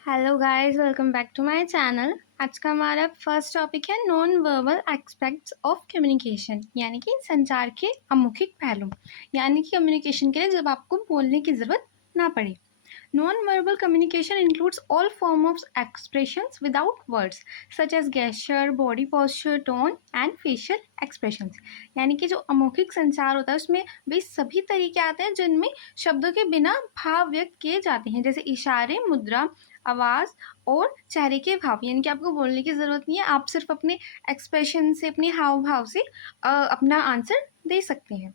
Hello guys, welcome back to my channel. आज का हमारा फर्स्ट टॉपिक है non verbal aspects of communication, यानी कि संचार के अमौखिक पहलू, यानी कि कम्युनिकेशन के लिए जब आपको बोलने की ज़रूरत ना पड़े। Non-verbal communication includes all forms of expressions without words, such as gesture, body posture, tone and facial expressions. यानी कि जो अमौखिक संचार होता है उसमें वे सभी तरीके आते हैं जिनमें शब्दों के बिना भाव व्यक्त किए जाते हैं, जैसे इशारे, मुद्रा, आवाज़ और चेहरे के भाव। यानी कि आपको बोलने की ज़रूरत नहीं है, आप सिर्फ अपने एक्सप्रेशन से, अपने हाव भाव से अपना आंसर दे सकते हैं।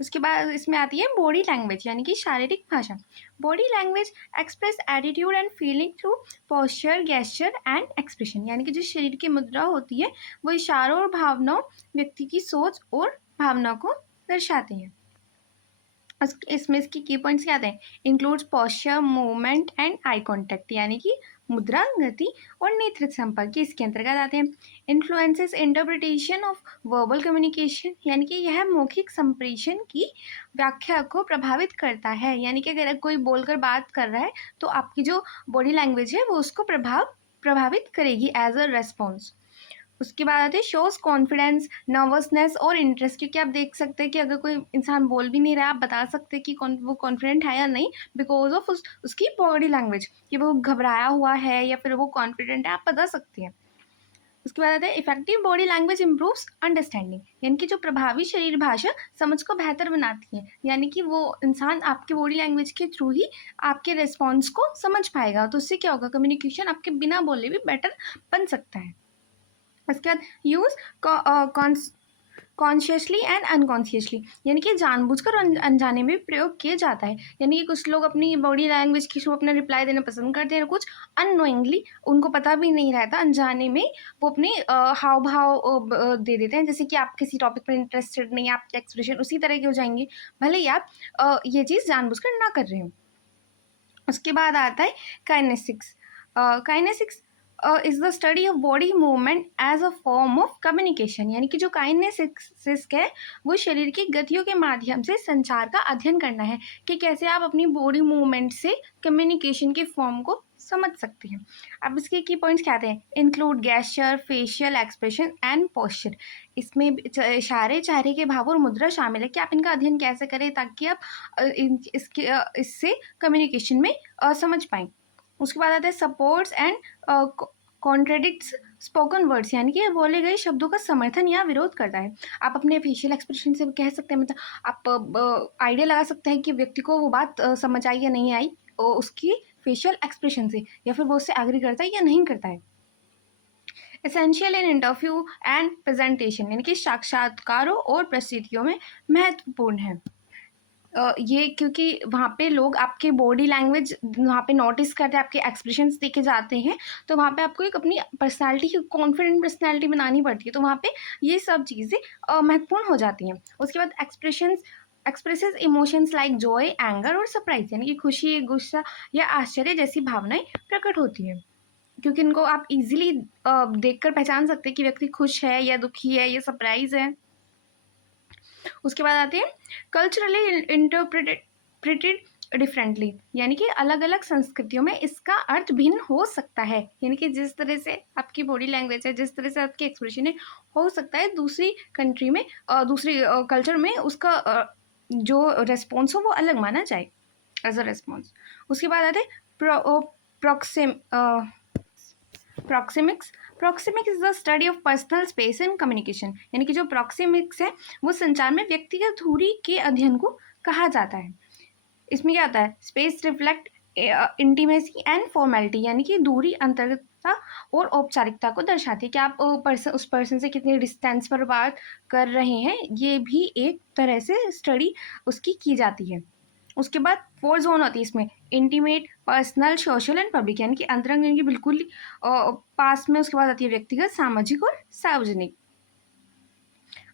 उसके बाद इसमें आती है बॉडी लैंग्वेज, यानी कि शारीरिक भाषा। Body language express attitude and feeling through posture, gesture and expression. यानी कि जो शरीर की मुद्रा होती है वो इशारों और भावनाओं, व्यक्ति की सोच और भावना को दर्शाती हैं। इसमें इसकी की पॉइंट्स क्या आते हैं? Includes posture, movement and eye contact, यानी कि मुद्रा, गति और नेत्र संपर्क इसके अंतर्गत आते हैं। Influences interpretation of verbal communication, यानी कि यह मौखिक संप्रेषण की व्याख्या को प्रभावित करता है। यानी कि अगर कोई बोलकर बात कर रहा है तो आपकी जो बॉडी लैंग्वेज है वो उसको प्रभावित करेगी एज अ रेस्पॉन्स। उसके बाद आते हैं शोज कॉन्फिडेंस, नर्वसनेस और इंटरेस्ट, क्योंकि आप देख सकते हैं कि अगर कोई इंसान बोल भी नहीं रहा, आप बता सकते हैं कि वो कॉन्फिडेंट है या नहीं, बिकॉज ऑफ उसकी बॉडी लैंग्वेज, कि वो घबराया हुआ है या फिर वो कॉन्फिडेंट है, आप बता सकते हैं। उसके बाद आते हैं effective body language improves understanding, यानी कि जो प्रभावी शरीर भाषा समझ को बेहतर बनाती है। यानी कि वो इंसान आपके बॉडी लैंग्वेज के थ्रू ही आपके रिस्पॉन्स को समझ पाएगा, तो उससे क्या होगा, कम्युनिकेशन आपके बिना बोले भी बेटर बन सकता है। उसके बाद यूज़ कॉन्शियसली एंड अनकॉन्शियसली, यानी कि जानबूझकर और अनजाने में प्रयोग किया जाता है। यानी कि कुछ लोग अपनी बॉडी लैंग्वेज के थ्रू अपना रिप्लाई देना पसंद करते हैं, कुछ अननोइंगली, उनको पता भी नहीं रहता, अनजाने में वो अपने हाव भाव दे देते हैं। जैसे कि आप किसी टॉपिक पर इंटरेस्टेड नहीं, आपके एक्सप्रेशन उसी तरह के हो जाएंगे, भले ही आप ये चीज़ जानबूझकर ना कर रहे हो। उसके बाद आता है kinesics. Kinesics is the study of body movement as a form of communication, यानी कि जो काइनेसिक्स है वो शरीर की गतियों के माध्यम से संचार का अध्ययन करना है, कि कैसे आप अपनी बॉडी मूवमेंट से कम्युनिकेशन के फॉर्म को समझ सकते हैं। अब इसके की पॉइंट्स क्या आते हैं? Include gesture, facial expression and posture. इसमें इशारे, चेहरे के भाव और मुद्रा शामिल है, कि आप इनका अध्ययन कैसे करें ताकि आप इससे कम्युनिकेशन में समझ पाएँ। उसके बाद आता है सपोर्ट्स एंड कॉन्ट्रेडिक्ट्स स्पोकन वर्ड्स, यानी कि बोले गए शब्दों का समर्थन या विरोध करता है। आप अपने फेशियल एक्सप्रेशन से कह सकते हैं, मतलब आप आइडिया लगा सकते हैं कि व्यक्ति को वो बात समझ आई या नहीं आई, उसकी फेशियल एक्सप्रेशन से, या फिर वो उससे एग्री करता है या नहीं करता है। Essential in interview and presentation, यानी कि साक्षात्कारों और प्रस्तुतियों में महत्वपूर्ण है। ये क्योंकि वहाँ पे लोग आपके बॉडी लैंग्वेज वहाँ पे नोटिस करते हैं, आपके एक्सप्रेशंस देखे जाते हैं, तो वहाँ पे आपको एक अपनी पर्सनैलिटी, कॉन्फिडेंट पर्सनैलिटी बनानी पड़ती है, तो वहाँ पे ये सब चीज़ें महत्वपूर्ण हो जाती हैं। उसके बाद expresses emotions like Joy, anger और सरप्राइज, यानी कि खुशी, गुस्सा या आश्चर्य जैसी भावनाएं प्रकट होती हैं, क्योंकि इनको आप इजीली देखकर पहचान सकते हैं कि व्यक्ति खुश है या दुखी है या सरप्राइज है। उसके बाद आते हैं कल्चरली इंटरप्रेटेड डिफरेंटली, यानी कि अलग अलग संस्कृतियों में इसका अर्थ भिन्न हो सकता है। यानी कि जिस तरह से आपकी बॉडी लैंग्वेज है, जिस तरह से आपके एक्सप्रेशन है, हो सकता है दूसरी कंट्री में, दूसरी कल्चर में उसका जो रेस्पॉन्स हो वो अलग माना जाए एज अ रेस्पॉन्स। उसके बाद आते हैं proxemics. Proxemics is the study of personal space and communication, यानी कि जो प्रॉक्सिमिक्स है वो संचार में व्यक्तिगत दूरी के अध्ययन को कहा जाता है। इसमें क्या आता है? Space reflect intimacy and formality, यानी कि दूरी अंतरता और औपचारिकता को दर्शाती है, कि आप उस पर्सन से कितने डिस्टेंस पर बात कर रहे हैं, ये भी एक तरह से स्टडी उसकी की जाती है। उसके बाद 4 जोन होती है इसमें, intimate, personal, social and public, यानी कि अंतरंग, यानी कि बिल्कुल पास में। उसके बाद आती है व्यक्तिगत, सामाजिक और सार्वजनिक।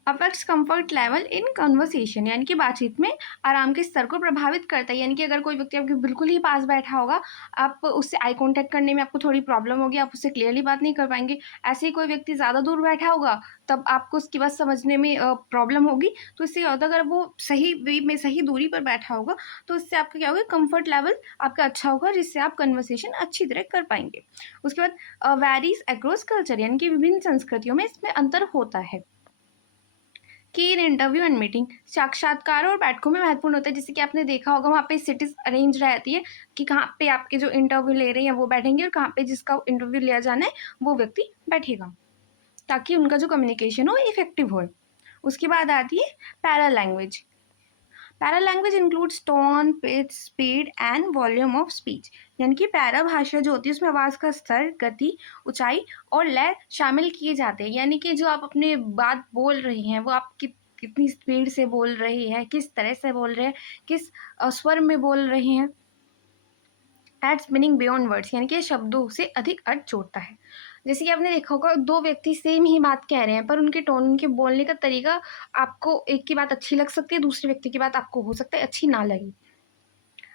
Affects comfort level in conversation, यानी कि बातचीत में आराम के स्तर को प्रभावित करता है। यानी कि अगर कोई व्यक्ति आपके बिल्कुल ही पास बैठा होगा, आप उससे आई कांटेक्ट करने में आपको थोड़ी प्रॉब्लम होगी, आप उससे क्लियरली बात नहीं कर पाएंगे। ऐसे ही कोई व्यक्ति ज़्यादा दूर बैठा होगा, तब आपको उसकी बात समझने में प्रॉब्लम होगी। तो इससे क्या होता है, अगर वो सही वे में सही दूरी पर बैठा होगा, तो इससे आपका क्या होगा, कंफर्ट लेवल आपका अच्छा होगा, जिससे आप कन्वर्सेशन अच्छी तरह कर पाएंगे। उसके बाद वैरीज अक्रॉस कल्चर, यानी कि विभिन्न संस्कृतियों में इसमें अंतर होता है। कि इन इंटरव्यू एंड मीटिंग, साक्षात्कार और बैठकों में महत्वपूर्ण होता है। जैसे कि आपने देखा होगा, वहाँ पे सिटीज अरेंज रहती है कि कहाँ पे आपके जो इंटरव्यू ले रहे हैं वो बैठेंगे और कहाँ पे जिसका इंटरव्यू लिया जाना है वो व्यक्ति बैठेगा, ताकि उनका जो कम्युनिकेशन हो इफेक्टिव हो। उसके बाद आती है para language. Para language includes tone, pitch, speed and volume of speech. यानी कि पैरा भाषा जो होती है उसमें आवाज़ का स्तर, गति, ऊंचाई और लय शामिल किए जाते हैं। यानी कि जो आप अपने बात बोल रही हैं वो आप कितनी स्पीड से बोल रही है, किस तरह से बोल रहे हैं, किस स्वर में बोल रही हैं। एड्स मीनिंग बियॉन्ड वर्ड्स, यानी कि शब्दों से अधिक अर्थ जोड़ता है। जैसे कि आपने देखा होगा, दो व्यक्ति सेम ही बात कह रहे हैं पर उनके टोन, उनके बोलने का तरीका, आपको एक की बात अच्छी लग सकती है, दूसरे व्यक्ति की बात आपको हो सकता है अच्छी ना लगे।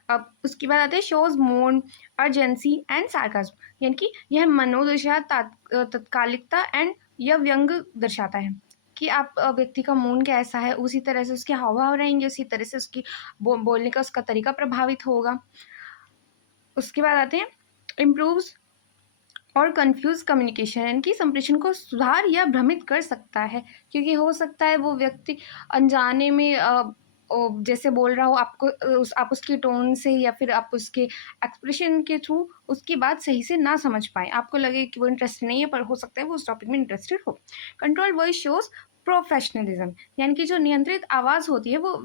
अब उसके बाद आते हैं shows mood, urgency and sarcasm, यानी कि यह मनोदशा, तत्कालिकता एंड यह व्यंग दर्शाता है कि आप व्यक्ति का मूड कैसा है, उसी तरह से उसके हाव भाव रहेंगे, उसी तरह से उसकी बोलने का उसका तरीका प्रभावित होगा। उसके बाद आते हैं इम्प्रूव्स और कंफ्यूज कम्युनिकेशन, यानी कि संप्रेषण को सुधार या भ्रमित कर सकता है, क्योंकि हो सकता है वो व्यक्ति अनजाने में जैसे बोल रहा हो आपको, आप उसकी टोन से या फिर आप उसके एक्सप्रेशन के थ्रू उसकी बात सही से ना समझ पाए, आपको लगे कि वो इंटरेस्टेड नहीं है, पर हो सकता है वो उस टॉपिक में इंटरेस्टेड हो। कंट्रोल वॉइस शोज प्रोफेशनलिज्म, यानी कि जो नियंत्रित आवाज़ होती है वो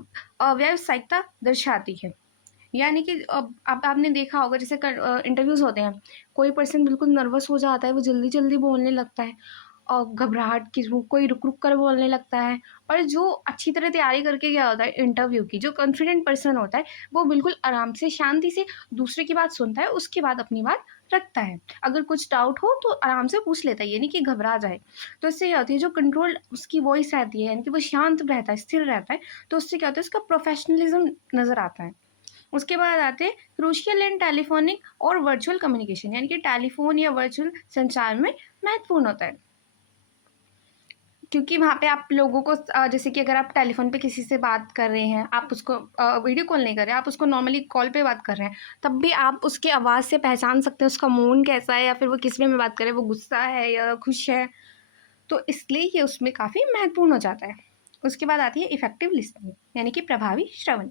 व्यावसायिकता दर्शाती है। यानी कि अब आपने देखा होगा, जैसे इंटरव्यूज़ होते हैं, कोई पर्सन बिल्कुल नर्वस हो जाता है, वो जल्दी-जल्दी बोलने लगता है और घबराहट की, वो कोई रुक-रुक कर बोलने लगता है। और जो अच्छी तरह तैयारी करके गया होता है इंटरव्यू की, जो कॉन्फिडेंट पर्सन होता है, वो बिल्कुल आराम से, शांति से दूसरे की बात सुनता है, उसके बाद अपनी बात रखता है। अगर कुछ डाउट हो तो आराम से पूछ लेता है, ये नहीं कि घबरा जाए। तो इससे क्या होती है, जो कंट्रोल उसकी वॉइस रहती है, यानी कि वो शांत रहता है, स्थिर रहता है, तो उससे क्या होता है, उसका प्रोफेशनलिज्म नज़र आता है। उसके बाद आते हैं क्रूशियल इन टेलीफोनिक और वर्चुअल कम्युनिकेशन, यानी कि टेलीफोन या वर्चुअल संचार में महत्वपूर्ण होता है, क्योंकि वहाँ पे आप लोगों को जैसे कि अगर आप टेलीफोन पे किसी से बात कर रहे हैं, आप उसको वीडियो कॉल नहीं कर रहे हैं, आप उसको नॉर्मली कॉल पे बात कर रहे हैं, तब भी आप उसकी आवाज़ से पहचान सकते हैं उसका मूड कैसा है, या फिर वो किस वे में बात कर रहे हैं, वो गुस्सा है या खुश है। तो इसलिए ये उसमें काफ़ी महत्वपूर्ण हो जाता है। उसके बाद आती है इफेक्टिव लिसनिंग, यानी कि प्रभावी श्रवण।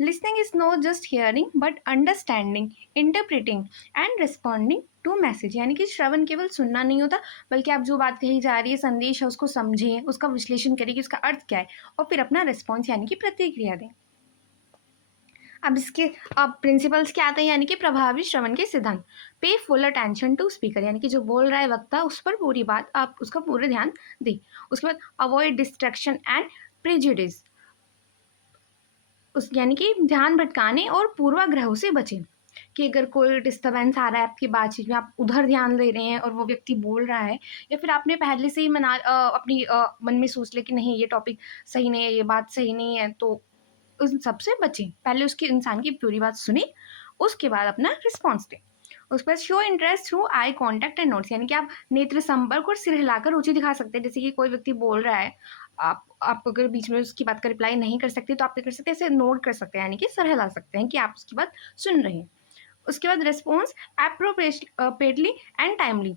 Listening is not just hearing but understanding, interpreting and responding to message, यानी कि श्रवण केवल सुनना नहीं होता, बल्कि आप जो बात कही जा रही है, संदेश है, उसको समझें, उसका विश्लेषण करें कि उसका अर्थ क्या है, और फिर अपना रिस्पॉन्स यानी कि प्रतिक्रिया दें। अब इसके प्रिंसिपल्स क्या आते हैं, यानी कि प्रभावी श्रवण के सिद्धांत। पे फुल अटेंशन टू स्पीकर, यानी कि जो बोल रहा है वक्ता, उस पर पूरी बात, आप उसका पूरा ध्यान दें। उसके बाद अवॉइड डिस्ट्रैक्शन एंड प्रेजुडिस, उस यानी कि ध्यान भटकाने और पूर्वाग्रहों से बचें, कि अगर कोई डिस्टर्बेंस आ रहा है आपकी बातचीत में, आप उधर ध्यान दे रहे हैं और वो व्यक्ति बोल रहा है, या फिर आपने पहले से ही अपनी मन में सोच लिया कि नहीं ये टॉपिक सही नहीं है, ये बात सही नहीं है, तो उन सबसे बचें। पहले उसकी इंसान की पूरी बात सुने, उसके बाद अपना रिस्पॉन्स दें। उसके बाद show interest through eye contact and notes, यानी कि आप नेत्र संपर्क और सिर हिलाकर रुचि दिखा सकते हैं। जैसे कि कोई व्यक्ति बोल रहा है, आप अगर बीच में उसकी बात का रिप्लाई नहीं कर सकते, तो आप क्या कर सकते हैं, ऐसे नोट कर सकते हैं, यानी कि सर हिला सकते हैं कि आप उसकी बात सुन रहे हैं। उसके बाद रिस्पॉन्स एप्रोप्रिएटली एंड टाइमली,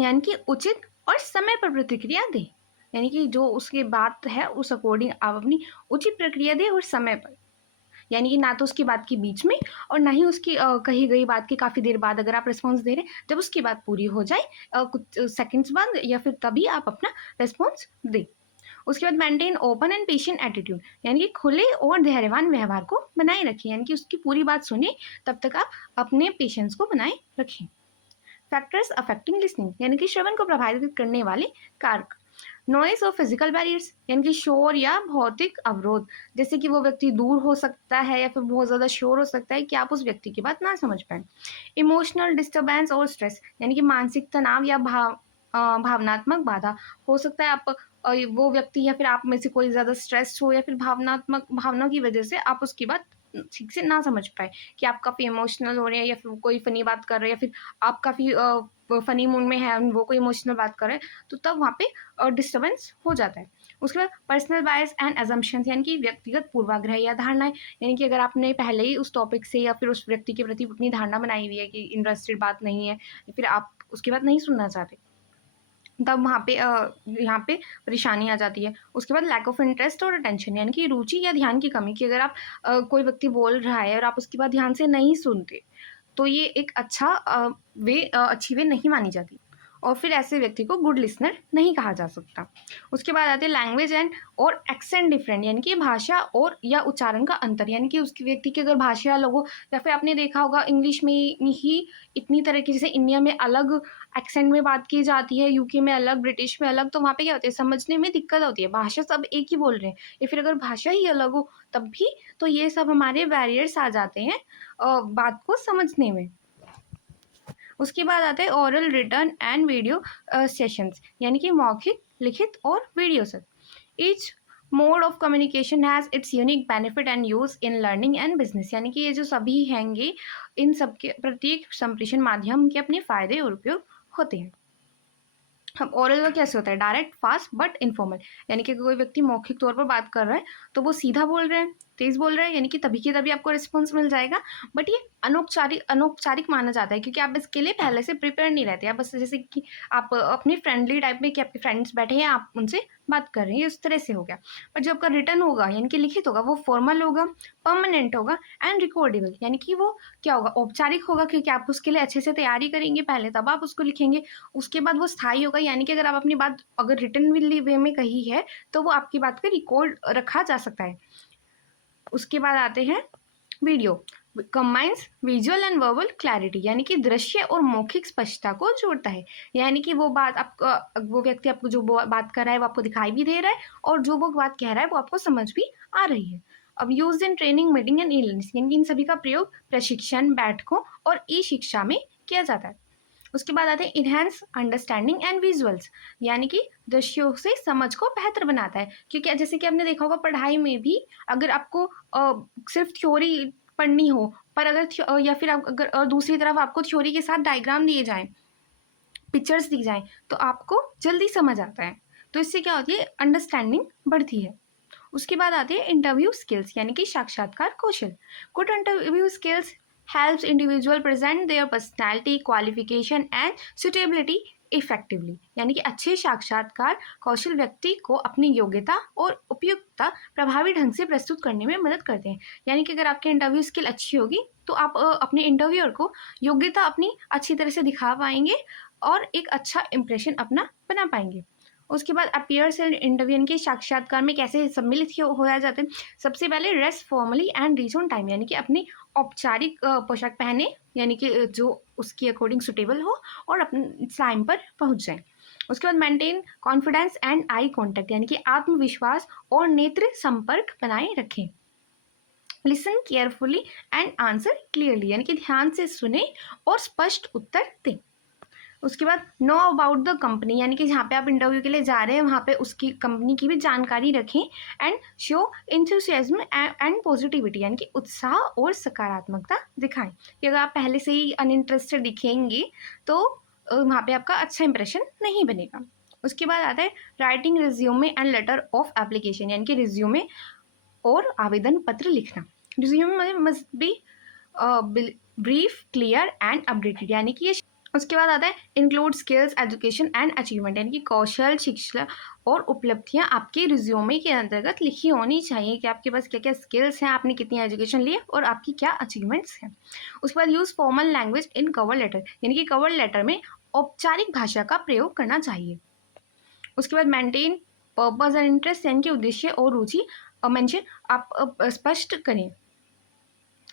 यानी कि उचित और समय पर प्रतिक्रिया दें, यानी कि जो उसकी बात है उस अकॉर्डिंग आप अपनी उचित प्रक्रिया दें और समय पर, यानी कि ना तो उसकी बात के बीच में और ना ही उसकी कही गई बात के काफ़ी देर बाद अगर आप रिस्पॉन्स दे रहे हैं, जब उसकी बात पूरी हो जाए कुछ सेकंड्स बाद, या फिर तभी आप अपना रिस्पॉन्स दें। उसके बाद maintain open and patient attitude, यानी कि खुले और धैर्यवान व्यवहार को बनाए रखें, यानी कि उसकी पूरी बात सुने, तब तक आप अपने पेशेंस को बनाए रखें। फैक्टर्स अफेक्टिंग लिसनिंग, यानी कि श्रवण को प्रभावित करने वाले कारक। नॉइज और फिजिकल बैरियर्स, यानी कि शोर या भौतिक अवरोध, जैसे कि वो व्यक्ति दूर हो सकता है या फिर बहुत ज़्यादा शोर हो सकता है कि आप उस व्यक्ति की बात ना समझ पाए। इमोशनल डिस्टर्बेंस और स्ट्रेस, यानी कि मानसिक तनाव या भावनात्मक बाधा, हो सकता है आप वो व्यक्ति या फिर आप में से कोई ज़्यादा स्ट्रेस्ड हो या फिर भावना की वजह से आप उसकी बात ठीक से ना समझ पाए कि आप काफ़ी इमोशनल हो रहे हैं या फिर कोई फ़नी बात कर रहे हैं या फिर आप काफ़ी फ़नी मूड में हैं, वो कोई इमोशनल बात कर रहे हैं, तो तब वहाँ पे डिस्टर्बेंस हो जाता है। उसके बाद पर्सनल बायस एंड अजम्पशंस यानी कि व्यक्तिगत पूर्वाग्रह या धारणाएँ, यानी कि अगर आपने पहले ही उस टॉपिक से या फिर उस व्यक्ति के प्रति अपनी धारणा बनाई हुई है कि इंटरेस्टेड बात नहीं है या फिर आप उसकी बात नहीं सुनना चाहते, तब वहाँ पे यहाँ पे परेशानी आ जाती है। उसके बाद लैक ऑफ इंटरेस्ट और अटेंशन यानी कि रुचि या ध्यान की कमी, कि अगर आप कोई व्यक्ति बोल रहा है और आप उसकी बात ध्यान से नहीं सुनते, तो ये एक अच्छी वे नहीं मानी जाती और फिर ऐसे व्यक्ति को गुड लिसनर नहीं कहा जा सकता। उसके बाद आते हैं लैंग्वेज एंड और एक्सेंट डिफरेंट, यानी कि भाषा और या उच्चारण का अंतर, यानी कि उसकी व्यक्ति की अगर भाषा अलग हो या फिर आपने देखा होगा इंग्लिश में ही इतनी तरह की, जैसे इंडिया में अलग एक्सेंट में बात की जाती है, यूके में अलग, ब्रिटिश में अलग, तो वहाँ पे क्या होता है, समझने में दिक्कत होती है। भाषा सब एक ही बोल रहे हैं या फिर अगर भाषा ही अलग हो तब भी, तो ये सब हमारे बैरियर्स आ जाते हैं बात को समझने में। उसके बाद आते हैं oral, return and video sessions, यानी कि मौखिक, लिखित और वीडियो से। Each mode of communication has its unique benefit and use in learning and business, यानी कि ये जो सभी हैंगे, इन सबके प्रत्येक संप्रेषण माध्यम के अपने फायदे और उपयोग होते हैं। हम ओरल का कैसे होता है, डायरेक्ट, फास्ट बट इनफॉर्मल, यानी कि कोई व्यक्ति मौखिक तौर पर बात कर रहा है तो वो सीधा बोल रहे हैं, तेज बोल रहे हैं, यानी कि तभी के तभी आपको रिस्पॉन्स मिल जाएगा। बट ये अनौपचारिक माना जाता है क्योंकि आप इसके लिए पहले से प्रिपेयर नहीं रहते। आप बस जैसे कि आप अपने फ्रेंडली टाइप में, कि आपके फ्रेंड्स बैठे हैं, आप उनसे बात कर रहे हैं, उस तरह से हो गया। पर जो आपका रिटर्न होगा यानी कि लिखित होगा, वो फॉर्मल होगा, परमानेंट होगा एंड रिकॉर्डेबल, यानी कि वो क्या होगा, औपचारिक होगा, क्योंकि आप उसके लिए अच्छे से तैयारी करेंगे पहले, तब आप उसको लिखेंगे। उसके बाद वो स्थायी होगा, यानी कि अगर आप अपनी बात अगर रिटन वे में कही है तो वो आपकी बात का रिकॉर्ड रखा जा सकता है। उसके बाद आते हैं video, combines visual and verbal clarity, यानी कि दृश्य और मौखिक स्पष्टता को जोड़ता है, यानी कि वो बात आपको, वो व्यक्ति आपको जो बात कर रहा है वो आपको दिखाई भी दे रहा है और जो वो बात कह रहा है वो आपको समझ भी आ रही है। अब use in training, meeting and e learning, यानी कि इन सभी का प्रयोग प्रशिक्षण, बैठकों और ई शिक्षा में किया जाता है। उसके बाद आते हैं इनहेंस अंडरस्टैंडिंग एंड विजुअल्स, यानी कि दृश्यों से समझ को बेहतर बनाता है, क्योंकि जैसे कि आपने देखा होगा पढ़ाई में भी, अगर आपको सिर्फ थ्योरी पढ़नी हो, पर अगर या फिर अगर दूसरी तरफ आपको थ्योरी के साथ डायग्राम दिए जाएं, पिक्चर्स दी जाएं, तो आपको जल्दी समझ आता है। तो इससे क्या होती है, अंडरस्टैंडिंग बढ़ती है। उसके बाद आते हैं इंटरव्यू स्किल्स, यानी कि साक्षात्कार कौशल। Good interview skills helps individual present their personality, qualification and suitability effectively, यानी कि अच्छे साक्षात्कार कौशल व्यक्ति को अपनी योग्यता और उपयुक्तता प्रभावी ढंग से प्रस्तुत करने में मदद करते हैं। यानी कि अगर आपकी इंटरव्यू स्किल अच्छी होगी तो आप अपने इंटरव्यूअर को योग्यता अपनी अच्छी तरह से दिखा पाएंगे और एक अच्छा इंप्रेशन अपना बना पाएंगे। उसके बाद अपीयर्स एंड इंटरव्यू के साक्षात्कार में कैसे सम्मिलित होया जाते हैं। सबसे पहले dress formally and reach on time, यानी कि अपनी औपचारिक पोशाक पहने, यानी कि जो उसकी अकॉर्डिंग सुटेबल हो और अपने टाइम पर पहुंच जाए। उसके बाद maintain confidence and eye contact, यानी कि आत्मविश्वास और नेत्र संपर्क बनाए रखें। Listen carefully and answer clearly, यानी कि ध्यान से सुने और स्पष्ट उत्तर दें। उसके बाद नो अबाउट द कंपनी, यानी कि जहाँ पे आप इंटरव्यू के लिए जा रहे हैं वहाँ पे उसकी कंपनी की भी जानकारी रखें। And show enthusiasm and positivity, यानी कि उत्साह और सकारात्मकता दिखाएं, कि अगर आप पहले से ही अनइंटरेस्टेड दिखेंगे तो वहाँ पे आपका अच्छा इंप्रेशन नहीं बनेगा। उसके बाद आता है writing resume and later of application, यानी कि रिज्यूमे और आवेदन पत्र लिखना। Resume must be brief, clear and updated, यानी कि ये। उसके बाद आता है include skills, education and achievement, यानी कि कौशल, शिक्षा और उपलब्धियां आपके रिज्यूमे के अंतर्गत लिखी होनी चाहिए कि आपके पास क्या क्या स्किल्स हैं, आपने कितनी एजुकेशन ली है और आपकी क्या अचीवमेंट्स हैं। उसके बाद use formal language in cover letter, यानी कि कवर लेटर में औपचारिक भाषा का प्रयोग करना चाहिए। उसके बाद मेंटेन पर्पज एंड इंटरेस्ट, यानी कि उद्देश्य और रुचि मेंशन आप स्पष्ट करें।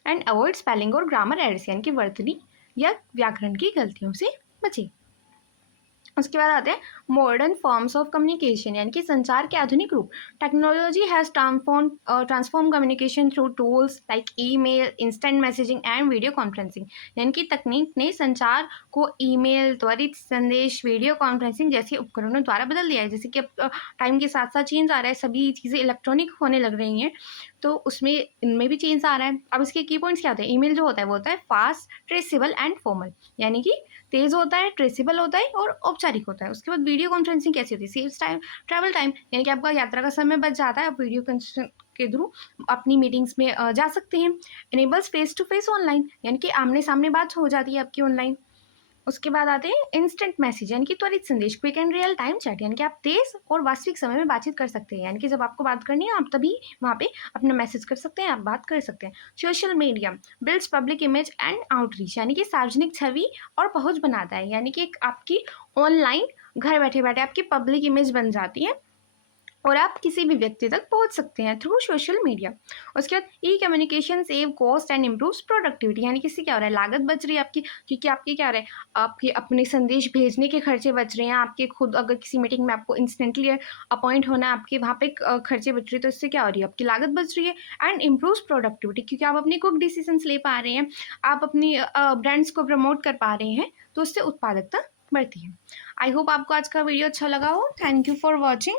एंड अवॉइड स्पेलिंग और ग्रामर एरर्स, यानी कि वर्तनी या व्याकरण की गलतियों से बचें। उसके बाद आते हैं मॉडर्न फॉर्म्स ऑफ कम्युनिकेशन, यानी कि संचार के आधुनिक रूप। Technology has transform communication through tools like email, instant messaging and video conferencing. यानी कि तकनीक ने संचार को ईमेल, त्वरित संदेश, वीडियो कॉन्फ्रेंसिंग जैसे उपकरणों द्वारा बदल दिया है। जैसे कि अब टाइम के साथ साथ चेंज आ रहा है, सभी चीज़ें इलेक्ट्रॉनिक होने लग रही हैं, तो उसमें इनमें भी चेंज आ रहा है। अब इसके की पॉइंट्स क्या होते हैं? ईमेल जो होता है वो होता है फास्ट, ट्रेसेबल एंड फॉर्मल, यानी कि तेज़ होता है, ट्रेसेबल होता है और औपचारिक होता है। उसके बाद वीडियो कॉन्फ्रेंसिंग कैसी होती है? सेव्स टाइम, ट्रैवल टाइम, यानी कि आपका यात्रा का समय बच जाता है, आप वीडियो कॉन्फ्रेंस के थ्रू अपनी मीटिंग्स में जा सकते हैं। Enables face to face online, यानी कि आमने सामने बात हो जाती है आपकी ऑनलाइन। उसके बाद आते हैं इंस्टेंट मैसेज, यानी कि त्वरित संदेश, quick and real time chat, यानी कि आप तेज और वास्तविक समय में बातचीत कर सकते हैं। यानी कि जब आपको बात करनी है आप तभी वहाँ पे अपना मैसेज कर सकते हैं, आप बात कर सकते हैं। Social media builds public image and outreach, यानी कि सार्वजनिक छवि और पहुंच बनाता है। यानी कि एक आपकी ऑनलाइन घर बैठे बैठे आपकी पब्लिक इमेज बन जाती है और आप किसी भी व्यक्ति तक पहुंच सकते हैं थ्रू सोशल मीडिया। उसके बाद e communication save cost and improves productivity, यानी कि इससे क्या हो रहा है? लागत बच रही है आपकी, क्योंकि आपके क्या हो रहा है? आपके अपने संदेश भेजने के खर्चे बच रहे हैं, आपके खुद अगर किसी मीटिंग में आपको इंस्टेंटली अपॉइंट होना है, आपके वहाँ पे खर्चे बच रहे हैं, तो इससे क्या हो रही है? आपकी लागत बच रही है एंड इम्प्रूव्स प्रोडक्टिविटी, क्योंकि आप अपनी क्विक डिसीजंस ले पा रहे हैं, आप अपनी ब्रांड्स को प्रमोट कर पा रहे हैं, तो उससे उत्पादकता बढ़ती है। आई होप आपको आज का वीडियो अच्छा लगा हो। Thank you for watching.